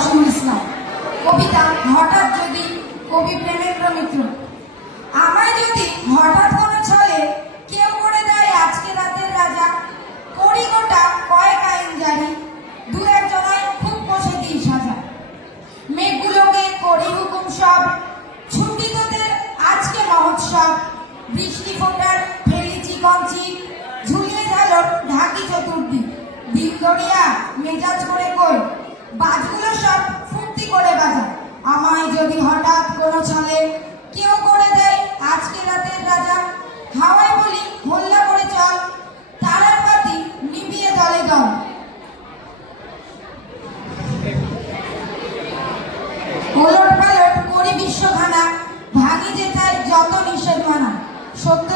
রসুল ইসলাম কবিতা হঠাৎ যদি কবি প্রেমেন্দ্র মিত্র। আমায় যদি হঠাৎ কোনো ছলে, কেউ করে দেয় আজকে রাতের রাজা। করি গোটা কয়েক আইন জারি, দু একজনায় খুব কষে দিই সাজা। মেঘগুলোকে করি হুকুম সব ছুটি আজকে মহোৎসব। বৃষ্টি ফোটার ফেলিছি কঞ্চি, ঝুলিয়ে ঝালর ঢাকি চতুর্দিক। দিক দরিয়া মেজাজ করে কই আমায় যদি হঠাৎ কোনো ছলে কেউ করে দেয়, আজকে রাতের রাজা, হাওয়ায় বলি, হল্লা করে চল। তারার পাতি নিবিয়ে দলে দল ওলট পালট করি বিশ্বখানা ভাঙি যেতে যত নিষেধ মানা সত্য